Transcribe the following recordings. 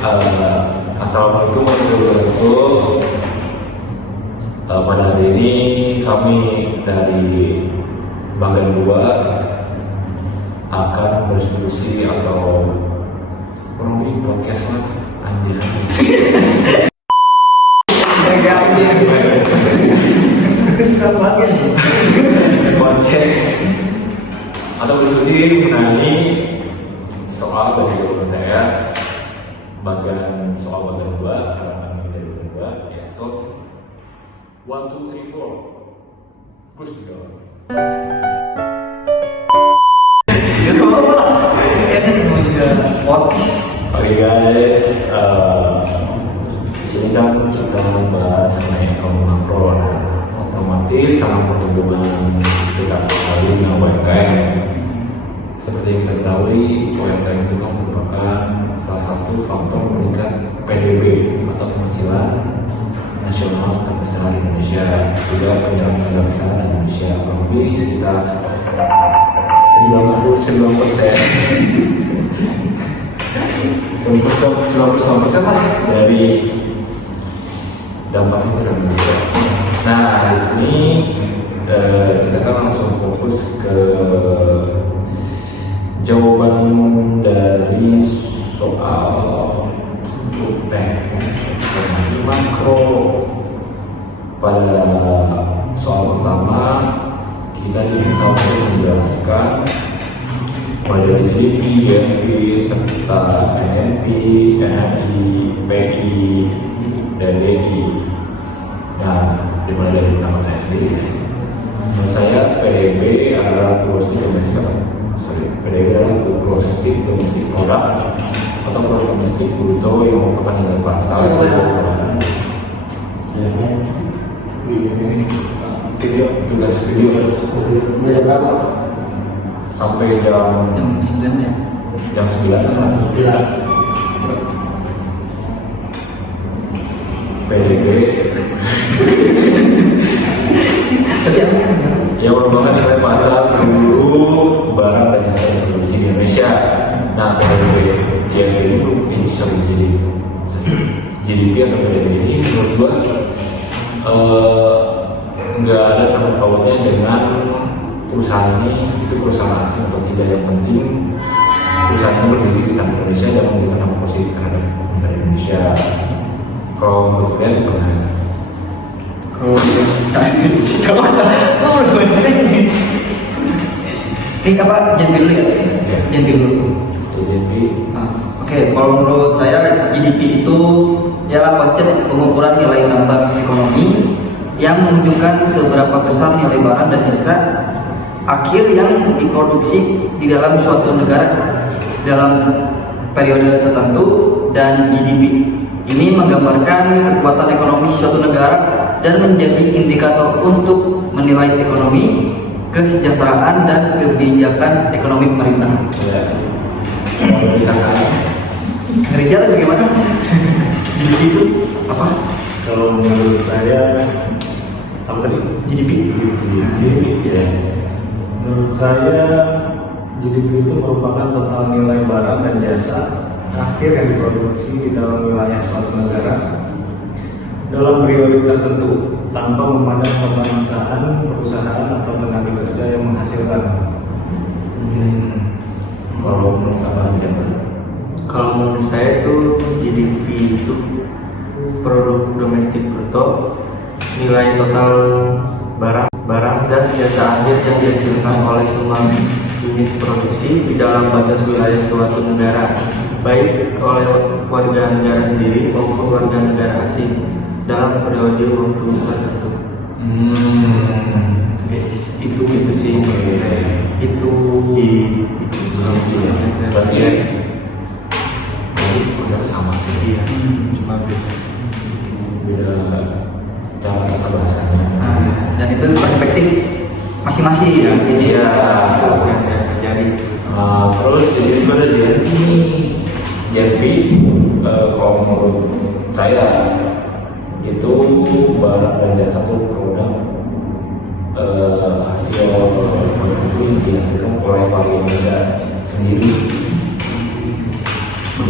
Assalamualaikum warahmatullahi wabarakatuh. Pada hari ini kami dari Bagian 2 akan berdiskusi atau promosi podcast lah anjir. Podcast atau berdiskusi mengenai soal dari UTS bagian 2 karena kami dari bagian 2 ya, so 1, 2, 3, 4 terus juga oke guys, di sini kan kita membahas mengenai ekonomi makro. Otomatis sama pertumbuhan kita kembali dengan UMKM. Seperti yang kita ketahui, UMKM itu kan merupakan salah satu faktor meningkat PDB atau penghasilan nasional terbesar di Indonesia, juga penyerapan tenaga besar di Indonesia, kurang lebih sekitar 99% lah dari dampak itu dari Indonesia. Nah, di sini kita kan langsung fokus ke jawaban dari soal UTS ekonomi makro. Pada soal pertama kita diminta untuk menjelaskan pada GDP, GNP, serta NNP, NNI, PI, dan DI. Nah, dimulai dari pendapat saya sendiri. Menurut saya PDB adalah gross domestic product atau produk domestik bruto yang merupakan nilai pasar video sampai jam 9 ya. Jam 9 PDB yang merupakan nilai pasar seluruh barang dan jasa yang diproduksi di Indonesia. Nah, PDB GDP ini GDP atau PDB ini menurut gua nggak ada sangkut pautnya dengan perusahaan ini itu perusahaan asing atau tidak. Yang penting perusahaan ini berdiri di tanah Indonesia dan memberikan posisi terhadap pemerintah Indonesia. Kalau menurut kalian gimana? Kalau ini apa? JNP dulu ya? JNP dulu. Oke, kalau menurut saya GDP itu ialah konsep pengukuran nilai tambah ekonomi yang menunjukkan seberapa besar nilai barang dan jasa akhir yang diproduksi di dalam suatu negara dalam periode tertentu, dan GDP ini menggambarkan kekuatan ekonomi suatu negara dan menjadi indikator untuk menilai ekonomi, kesejahteraan, dan kebijakan ekonomi pemerintah. Rizal bagaimana? GDP itu apa? Kalau menurut saya apa tadi? GDP ya. Menurut saya GDP itu merupakan total nilai barang dan jasa akhir yang diproduksi di dalam wilayah suatu negara dalam periode tertentu tanpa memandang pemeriksaan perusahaan atau tenaga kerja yang menghasilkan. Kalau menurut saya itu GDP itu produk domestik bruto, nilai total barang dan jasa akhir yang dihasilkan oleh semua unit produksi di dalam batas wilayah suatu negara, baik oleh warga negara sendiri maupun warga negara asing dalam periode waktu tertentu. Itu sih itu berarti ya udah sama sih ya, cuma beda cara kata bahasanya. Dan itu perspektif masing-masing ya. Ini ya yang terjadi. Terus di sini juga ada JNP. Kalau menurut saya itu barang dan jasa produk hasil produk itu yang dihasilkan oleh Indonesia sendiri.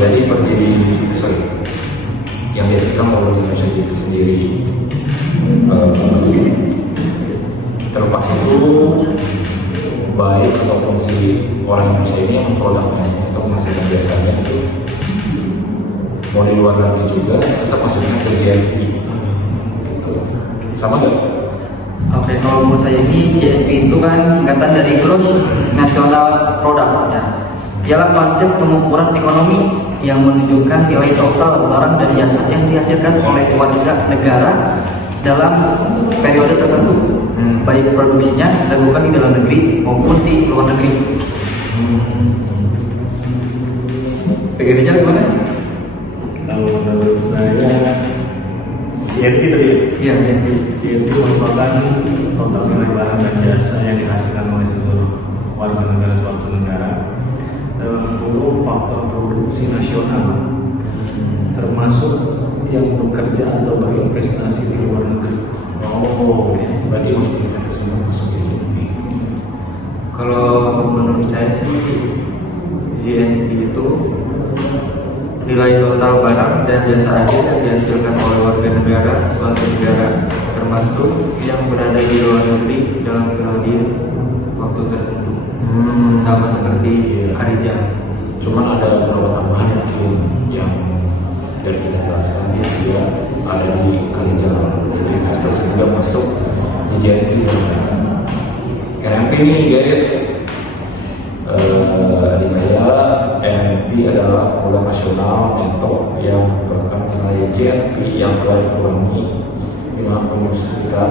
Jadi yang dihasilkan oleh Indonesia itu sendiri terlepas itu baik ataupun si orang Indonesia ini yang produknya untuk menghasilkan biasanya itu mau di luar negeri juga tetap masuknya ke GMP gitu. Sama nggak? Oke, kalau menurut saya ini GMP itu kan singkatan dari Gross National Product ya. Ialah konsep pengukuran ekonomi yang menunjukkan nilai total barang dan jasa yang dihasilkan oleh warga negara dalam periode tertentu, baik produksinya dilakukan di dalam negeri maupun di luar negeri. Begininya gimana? Kalau menurut saya GNP tadi ya? Iya, GMP. GNP merupakan total nilai barang dan jasa yang dihasilkan oleh seluruh warga negara suatu negara dalam kurung faktor produksi nasional, termasuk yang bekerja atau berinvestasi di luar negeri. Oh, berarti masuk investasi masuk GMP. Kalau menurut saya sih GNP itu nilai total barang dan jasa akhir yang dihasilkan oleh warga negara suatu negara, termasuk yang berada di luar negeri dalam periode waktu tertentu, sama seperti Karija. Cuman ada beberapa tambahan yang dari kita jelaskan dia ada di Kalijalan, jadi investasi juga masuk di GNP. NMP ini guys, di saya NMP adalah program nasional untuk yang merupakan nilai GNP yang telah dikurangi dengan pengusutan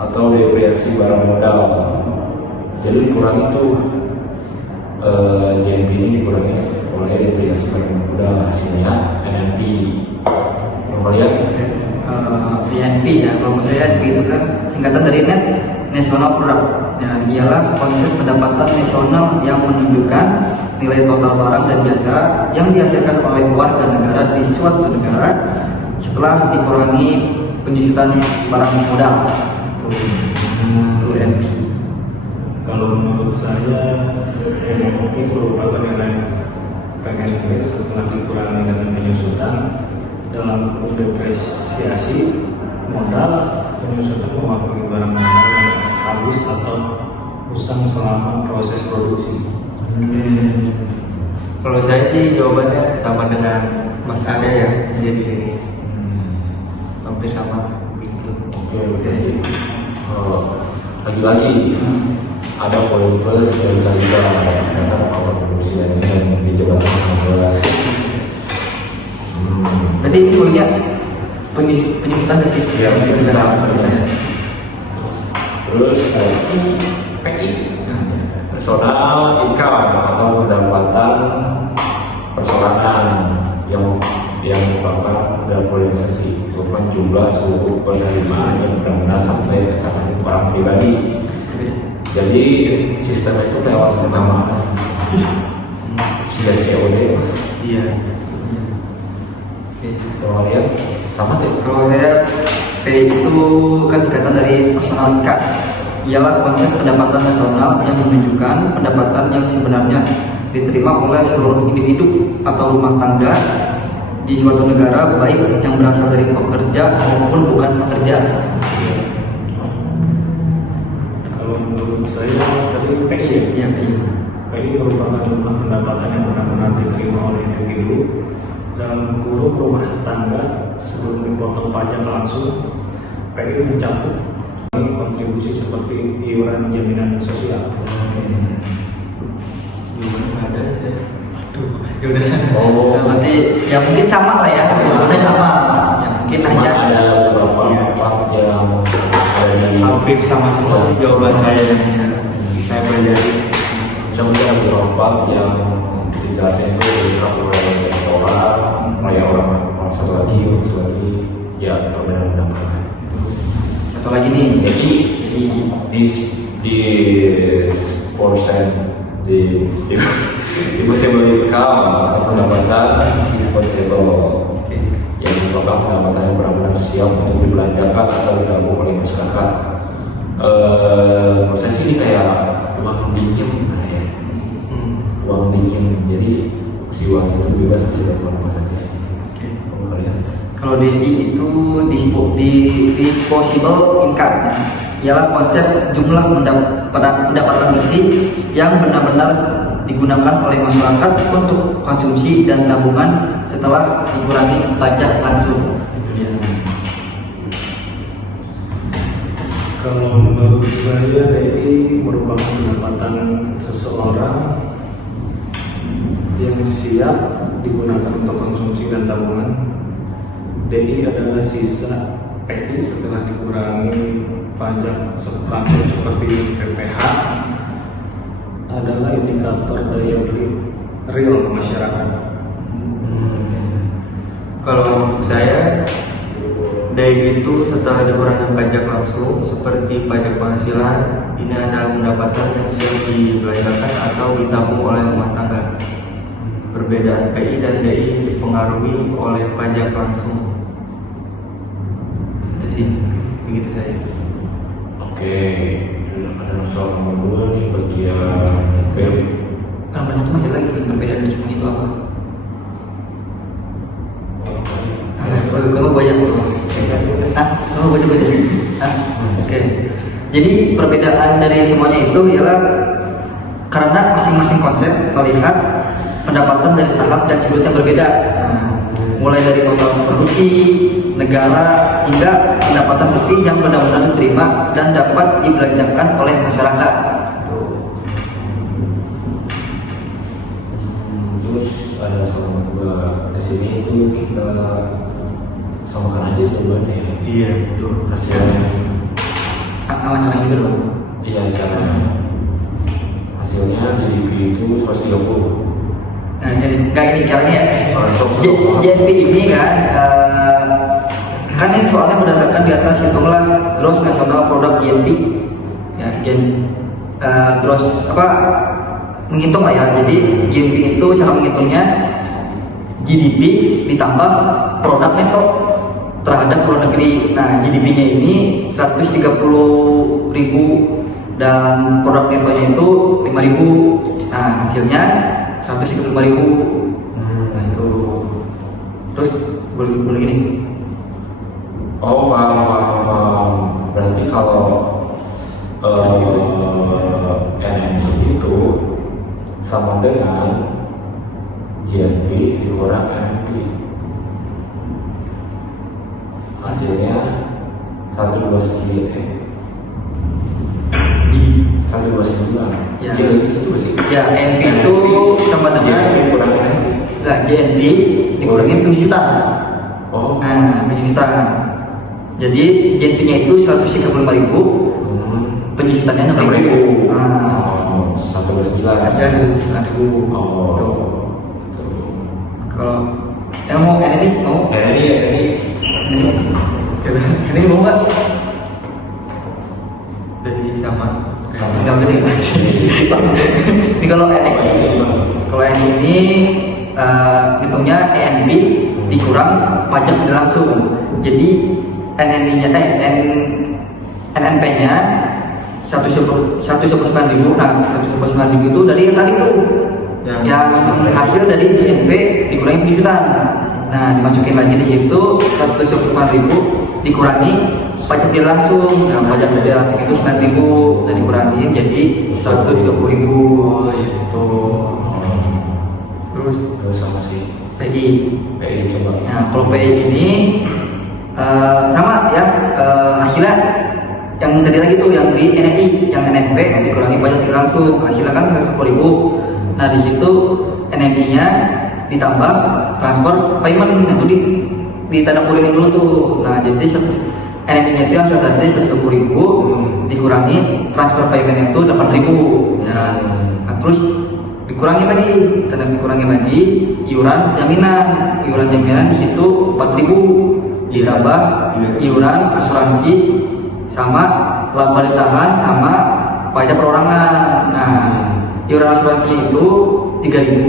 atau depresiasi barang modal. Jadi dikurangi itu GNP ini dikurangi oleh depresiasi barang modal, hasilnya NMP. Kemudian PNP ya, kalau menurut saya NP itu kan singkatan dari Net National Product. Ya, ialah konsep pendapatan nasional yang menunjukkan nilai total barang dan jasa yang dihasilkan oleh warga negara di suatu negara setelah dikurangi penyusutan barang modal. Itu NP. Kalau menurut saya NMP merupakan nilai PNP setelah dikurangi dengan penyusutan dalam depresiasi modal. Penyusutan mewakili barang modal yang habis atau usang selama proses produksi. Kalau saya sih jawabannya sama dengan Mas Ade ya, dia di sini hampir sama begitu. oke. Lagi-lagi ada poin plus dari cerita ternyata power produksi dan ini di jabatan 19. Berarti ini poinnya penyusutan dari sini. Ya, penyusutan. Terus PI personal income atau pendapatan persorangan yang merupakan dalam organisasi merupakan jumlah seluruh penerimaan yang benar-benar sampai ke tangan orang pribadi. Jadi sistem itu lewat pertama sudah COD. Iya. Kemudian sama tuh. Kalau saya P itu kan singkatan dari personal income, ialah konsep pendapatan nasional yang menunjukkan pendapatan yang sebenarnya diterima oleh seluruh individu atau rumah tangga di suatu negara, baik yang berasal dari pekerja maupun bukan pekerja. Kalau menurut saya tadi PI ya? Ya, PI merupakan jumlah pendapatan yang benar-benar diterima oleh individu dalam kurung rumah tangga sebelum dipotong pajak langsung. PI mencakup kontribusi seperti iuran jaminan sosial. Ada saya. Oh, berarti ya mungkin sama lah ya, sebenarnya sama. Ya mungkin cuma aja. ada beberapa part yang dari Hampir sama semua jawaban saya yang saya pelajari. sebenarnya ada beberapa part yang dijelaskan itu oleh orang, orang satu lagi ya perbedaan pendapat. Satu lagi nih, Jadi di portion di possible income atau pendapatan di possible yang merupakan pendapatan yang benar-benar siap untuk dibelanjakan atau ditabung oleh masyarakat. Menurut saya sih ini kayak uang pinjam ya. uang dingin, jadi si uang itu bebas hasil dari apa saja. Kalau kalian Kalau DI itu disposable income, ialah konsep jumlah pendapatan bersih yang benar-benar digunakan oleh masyarakat untuk konsumsi dan tabungan setelah dikurangi pajak langsung. Kalau menurut saya DI merupakan pendapatan seseorang yang siap digunakan untuk konsumsi dan tabungan. DI adalah sisa PI setelah dikurangi pajak langsung seperti PPH, adalah indikator daya beli real masyarakat. Kalau untuk saya, DAI itu setelah dikurangi pajak langsung seperti pajak penghasilan, ini adalah pendapatan yang siap dibelanjakan atau ditabung oleh rumah tangga. Perbedaan PI dan DAI dipengaruhi oleh pajak langsung. Itu sih, begitu saya. oke, ada soal nomor 2 nih bagian BEM. Namanya itu masih lagi perbedaan di sini itu apa? Kamu banyak tuh. Kamu baca. Oke. Jadi perbedaan dari semuanya itu ialah karena masing-masing konsep melihat pendapatan dari tahap dan sudut yang berbeda. Mulai dari total produksi, negara, hingga pendapatan bersih yang benar-benar diterima dan dapat dibelanjakan oleh masyarakat. Terus ada soal nomor 2 di sini itu kita samakan aja jawabannya ya. Iya, betul. Hasilnya Macam gitu loh. iya caranya. Hasilnya GDP itu 130. Nah, jadi kayak ini caranya ya. Sok. JNP ini kan ini soalnya berdasarkan di atas hitunglah gross national product JNP. Ya, gross apa menghitung lah ya. Jadi JNP itu cara menghitungnya GDP ditambah produk neto terhadap luar negeri. Nah, GDP-nya ini 130.000 dan produk netonya itu 5.000. Nah, hasilnya 135.000. Nah, itu. Terus boleh gini. Oh, paham. Berarti kalau NNI itu sama dengan GNP dikurang NNP. Hasilnya 129. 129. Ya. Iya, itu sih. Ya, NP itu sama dengan GNP kurang NNP. lah JNP dikurangi penyusutan. Oh. Nah, penyusutan. Jadi JNP-nya itu 135.000, penyusutannya 6.000. Nah, Oh, 129. hasilnya 9.000. Oh. Tuh. Kalau yang mau NNI mau NNI. ini mau nggak? Jadi sama. Nggak penting. Ini kalau NNI ini hitungnya ENB dikurang pajak tidak langsung. Jadi NNP-nya 129.000. Nah, 129.000 itu dari yang tadi tuh. Yang hasil dari JNP dikurangi penyusutan. Nah, dimasukin lagi di situ 129.000 dikurangi pajak tidak langsung. Nah, pajak tidak langsung itu 9.000 dan dikurangi jadi 120.000. Oh, itu. Terus sama sih. PI. Coba. Nah, kalau PI ini sama ya, hasilnya yang tadi lagi tuh yang di NNI, yang NNP dikurangi pajak tidak langsung, hasilnya kan 110.000. Nah, di situ NNI-nya ditambah transfer payment itu di tanda kurung dulu tuh. Nah, jadi NNI-nya itu yang tadi 110.000 dikurangi transfer payment itu 8.000. Ya, nah, terus dikurangi lagi, karena dikurangi lagi iuran jaminan di situ 4.000 ditambah iuran asuransi sama laba ditahan sama pajak perorangan. Nah, iuran asuransinya itu 3.000.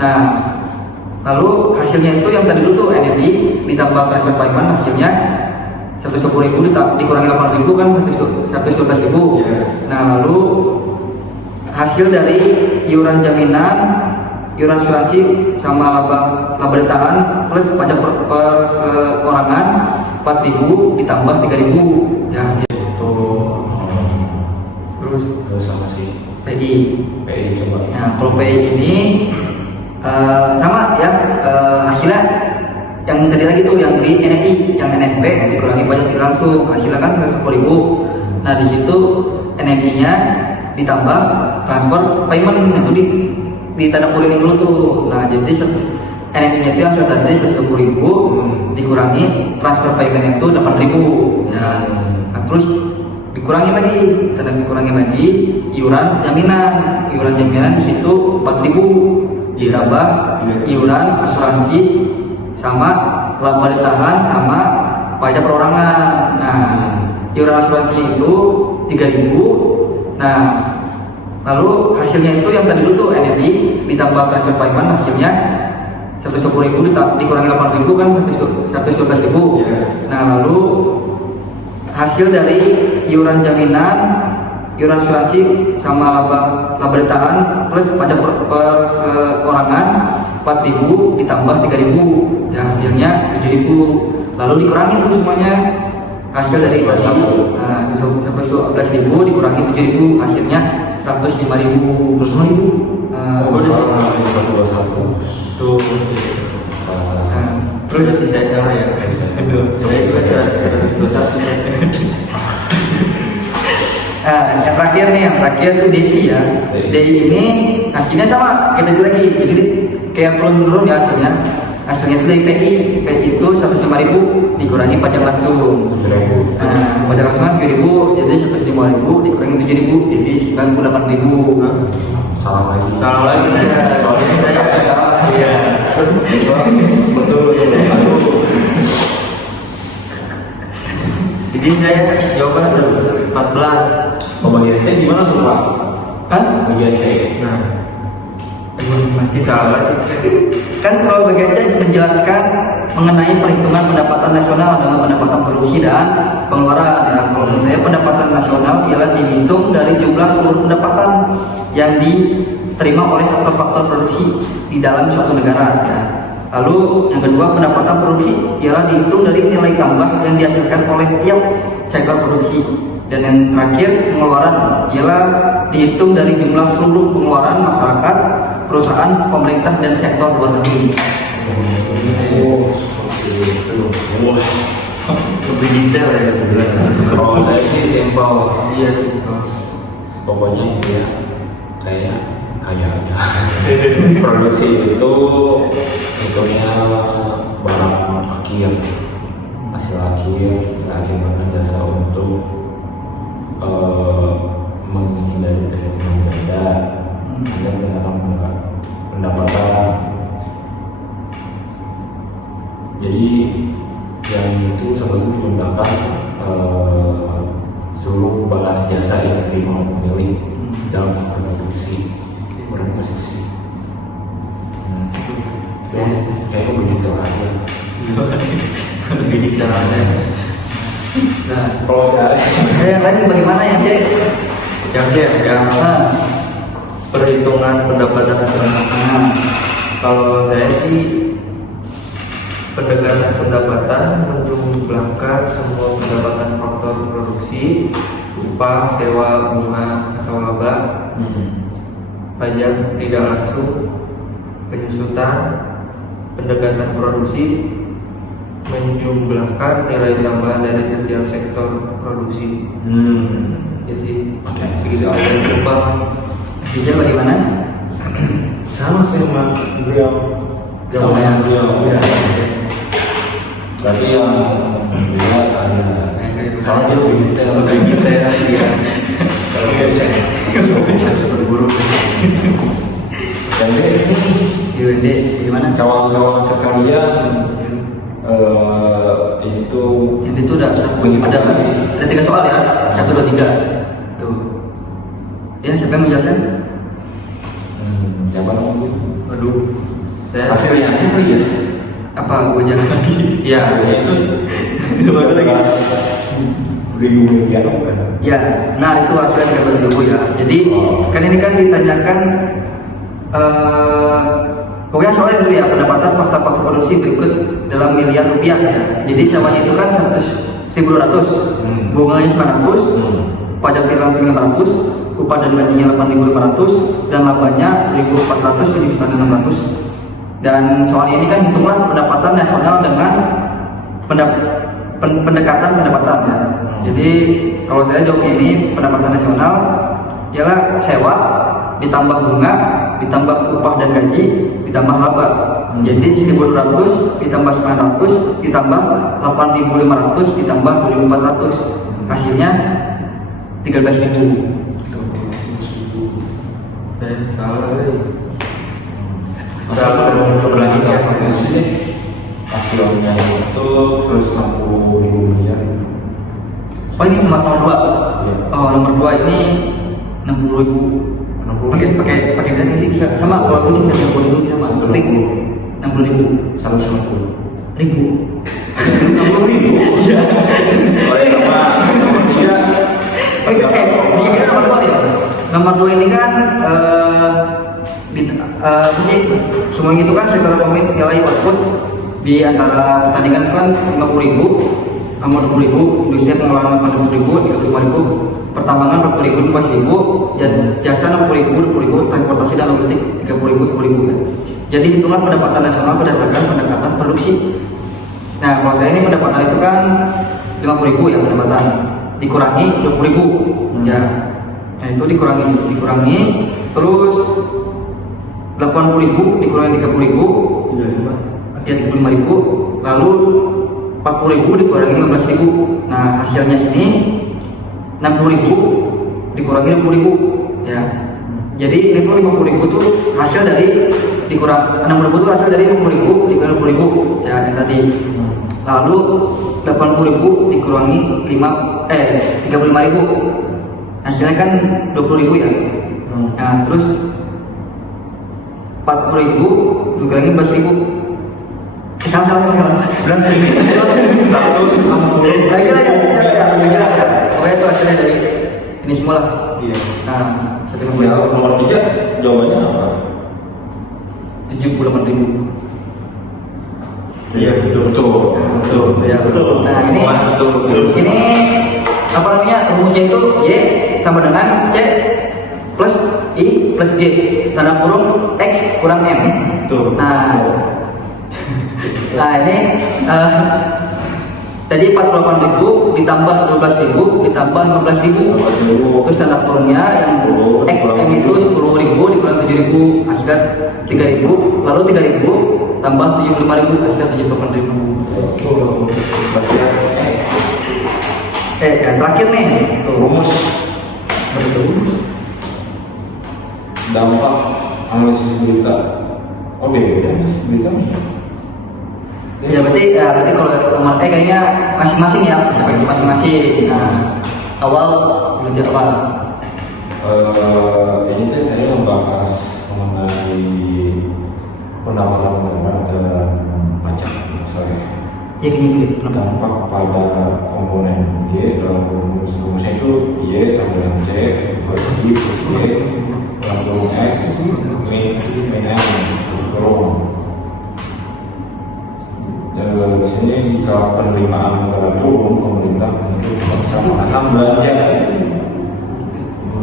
Nah, lalu hasilnya itu yang tadi dulu tuh NNI ditambah transfer payment hasilnya 110.000 dikurangi 8.000 kan 112.000. Nah, lalu hasil dari iuran jaminan, iuran asuransi sama laba bertahan plus pajak perorangan 4.000 ditambah 3.000 ya hasil. Itu Terus sama si PI. PI coba. Nah kalau PI ini sama ya, hasilnya yang tadi lagi tuh yang di NNI, yang NNP dikurangi pajak langsung, hasilnya kan 110.000. Nah di situ NNI-nya ditambah transfer payment itu di tanda kurung dulu tuh. Nah jadi NNI-nya itu yang tadi 110.000 dikurangi transfer payment itu 8.000 ya. Nah, terus dikurangi lagi, karena dikurangi lagi iuran jaminan di situ 4.000 ditambah iuran asuransi sama laba ditahan sama pajak perorangan. Nah iuran asuransi itu 3.000. Nah lalu hasilnya itu yang tadi dulu tuh NNI ditambah transfer payment hasilnya 110.000 dikurangi 8.000 kan 112.000. Nah lalu hasil dari iuran jaminan, iuran asuransi sama laba ditahan plus pajak perorangan 4.000 ditambah 3.000 ya hasilnya 7.000. Lalu dikurangi tuh semuanya hasil dari tadi 11.000 dikurangi 7.000 hasilnya 105.000. Terus itu Tuh. Terus bisa salah ya. Saya juga 121. Nah, yang terakhir tuh DI ya. DI ini hasilnya sama, kita juga lagi, jadi kayak turun ya hasilnya. Hasilnya itu dari PI itu 105.000 dikurangi pajak langsung. Nah, pajak langsung 7.000, jadi 105.000 dikurangi 7.000, jadi 98.000. Salah lagi saya. Kalau ini saya salah. Iya. Betul. Jadi saya jawaban 14. Pembagian C gimana tuh Pak? Kan? Bagian C. Nah, pasti salah. Kan kalau bagian C menjelaskan mengenai perhitungan pendapatan nasional dengan pendapatan produksi dan pengeluaran. Ya, kalau menurut saya pendapatan nasional ialah dihitung dari jumlah seluruh pendapatan yang diterima oleh faktor-faktor produksi di dalam suatu negara. Ya. Lalu yang kedua, pendapatan produksi ialah dihitung dari nilai tambah yang dihasilkan oleh tiap sektor produksi. Dan yang terakhir, pengeluaran ialah dihitung dari jumlah seluruh pengeluaran masyarakat, perusahaan, pemerintah, dan sektor luar negeri. Lebih detail ya penjelasan. Kalau saya sih simpel. Iya simpel. Pokoknya ya kayak aja. Produksi itu hitungnya barang akhir, hasil akhir jasa untuk menghindari perhitungan ganda dan pendapatan. Jadi yang itu selalu menjumlahkan seluruh balas jasa yang diterima oleh pemilik dalam produksi. Kayaknya begitu aja. Lebih detail aja. Nah, Kalau saya yang lain bagaimana ya, Cek? Yang C, yang perhitungan pendapatan nasional. Kalau saya sih pendekatan pendapatan menjumlahkan semua pendapatan faktor produksi, upah, sewa, bunga atau laba, pajak tidak langsung, penyusutan, pendekatan produksi, menjumlahkan nilai tambah dari setiap sektor produksi. Jadi segitu saja simpel. Dijal bagaimana? Sama sih sama beliau. sama yang beliau. Ya. Berarti yang beliau ada kalau dia lebih detail. Iya. Kalau saya seperti guru. Dan UND bagaimana? kawan-kawan sekalian itu Itu udah ada 3 soal ya, 1, 2, 3. Tuh. Ya, siapa yang menjelaskan? siapa namanya? Aduh, saya Hasilnya itu ya. Apa gue jalan lagi? Iya, Hasilnya itu Bagi lagi. 10.000 miliar bukan? Ya, nah itu hasilnya 13.000 ya. Jadi kan ini kan ditanyakan pokoknya soalnya dulu ya, pendapatan fakta-fakta produksi berikut dalam miliar rupiah ya. Jadi sewanya itu kan 1.200, bunganya 900, pajak tilang 900, upah dan gajinya 8.500, dan labanya 1.400 ke 7.600. Dan soalnya ini kan hitunglah pendapatan nasional dengan pendekatan pendapatan ya. Jadi kalau saya jawab ini pendapatan nasional ialah sewa ditambah bunga ditambah upah dan gaji ditambah laba. Jadi 1.200 ditambah 900 ditambah 8.500 ditambah 2.400, hasilnya 13.000. Saya salah. Di sini hasilnya itu 160.000 miliar. Oh ini nomor 2. Oh nomor 2 ini 60.000. Pakai berapa sih? Sama kalau aku juga 60.000 sama 60.000. 160.000. 60.000. Iya. Oh iya sama. Iya. Ini nomor 2 ya. Nomor 2 ini kan semua itu kan sektor ekonomi nilai output di antara pertandingan kan 50.000 sama 20.000, industri pengelolaan 40.000, 35.000, pertambangan 40.000, 40.000, jasa 60.000, 20.000, transportasi dan logistik 30.000, 20.000 kan. Jadi hitunglah pendapatan nasional berdasarkan pendekatan produksi. Nah kalau saya ini pendapatan itu kan 50.000 ya pendapatan, dikurangi 20.000 ya. Nah itu dikurangi terus 80.000 dikurangi 30.000 ya 35.000, lalu 40.000 dikurangi 15.000. Nah hasilnya ini 60.000 dikurangi 60.000 ya. Jadi itu 50.000 tuh hasil dari dikurang 60.000 tuh hasil dari 50.000 dikurangi 60.000 ya yang tadi. Lalu 80.000 dikurangi 35.000, hasilnya kan 20.000 ya. Nah terus 40.000 dikurangi 15.000. Salah. Bilang 160 lagi. Pokoknya itu hasilnya dari ini semua lah. Iya. Nah, Ya, nomor 3 jawabannya apa? 78.000. Iya betul. Ya, betul. Nah ini betul. Ini apa namanya rumusnya itu Y sama dengan C plus I plus G tanda kurung X kurang M. Betul. Nah ini tadi 48.000 ditambah 12.000 ditambah 15.000, terus tanda kurungnya yang XM itu 10.000 dikurang 7.000 hasilnya 3.000, lalu 3.000 tambah 75.000 hasilnya 78.000. Yang terakhir nih Rumus dampak analisis berita. Oh beda berita nih. ya berarti kalau nomor kayaknya masing-masing ya, sebagai masing-masing. Nah awal belajar apa? Ini tuh saya membahas mengenai pendapatan negara dan pajak misalnya. Ya gini Dampak pada komponen G dalam rumusnya itu Y sama dengan C plus I plus G dalam kurung X min M kurung. Di sini jika penerimaan negara turun, pemerintah untuk menahan belanja.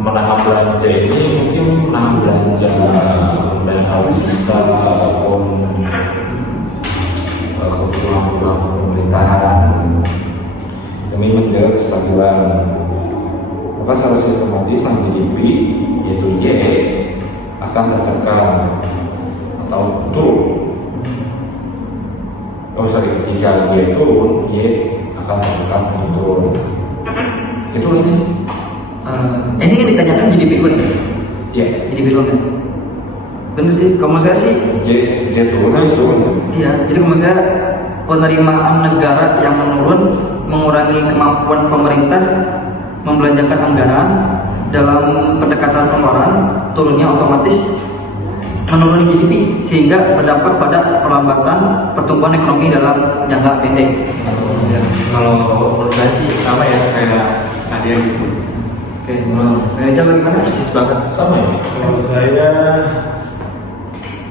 Menahan belanja ini mungkin menahan belanja dan alutsista ataupun kebutuhan pemerintahan demi menjaga kestabilan. Maka secara sistematis nanti GDP yaitu Y akan tertekan atau turun. Jika Y turun, Y akan tertekan dan turun. Itu lagi. Ini yang ditanyakan GDP gue nih. Ya, GDP lo nih. Bener sih, kalau saya sih J turun. iya, jadi kalau saya penerimaan negara yang menurun mengurangi kemampuan pemerintah membelanjakan anggaran dalam pendekatan pengeluaran, turunnya otomatis menurun GDP sehingga berdampak pada perlambatan pertumbuhan ekonomi dalam jangka pendek. Kalau menurut saya sih sama ya kayak Nadia gitu. Oke, menurut manajer bagaimana? Persis banget. Sama ya. Kalau saya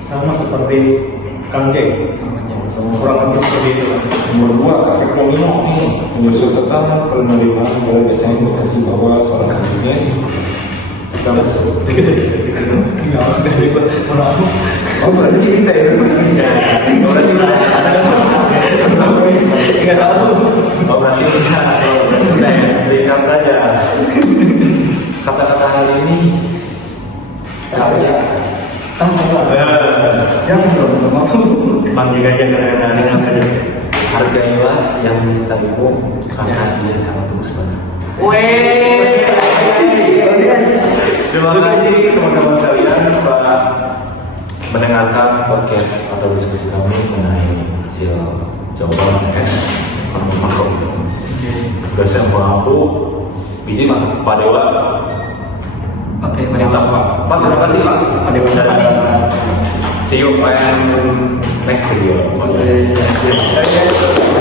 sama seperti Kang Geng, kurang lebih seperti itu. Nomor 2, efek domino nih menyusul tentang penerimaan mulai biasanya indikasi bahwa seorang bisnis sedang masuk. Oh berarti ini saya berarti Nggak tahu. Oh berarti udah ya. Singkat saja. Kata-kata hari ini apa ya? jangan dong, mau. Panggil aja kadang-kadang apa aja. Hargailah yang mencintai-mu karena dia sangat tulus banget. Terima kasih teman-teman sekalian telah mendengarkan podcast atau diskusi kami mengenai hasil jawaban tes makro. Dosen pengampu biji Pak Dewa. Oke, Mantap Pak. Terima kasih Pak. Pak Dewa. See you on next video. Oke.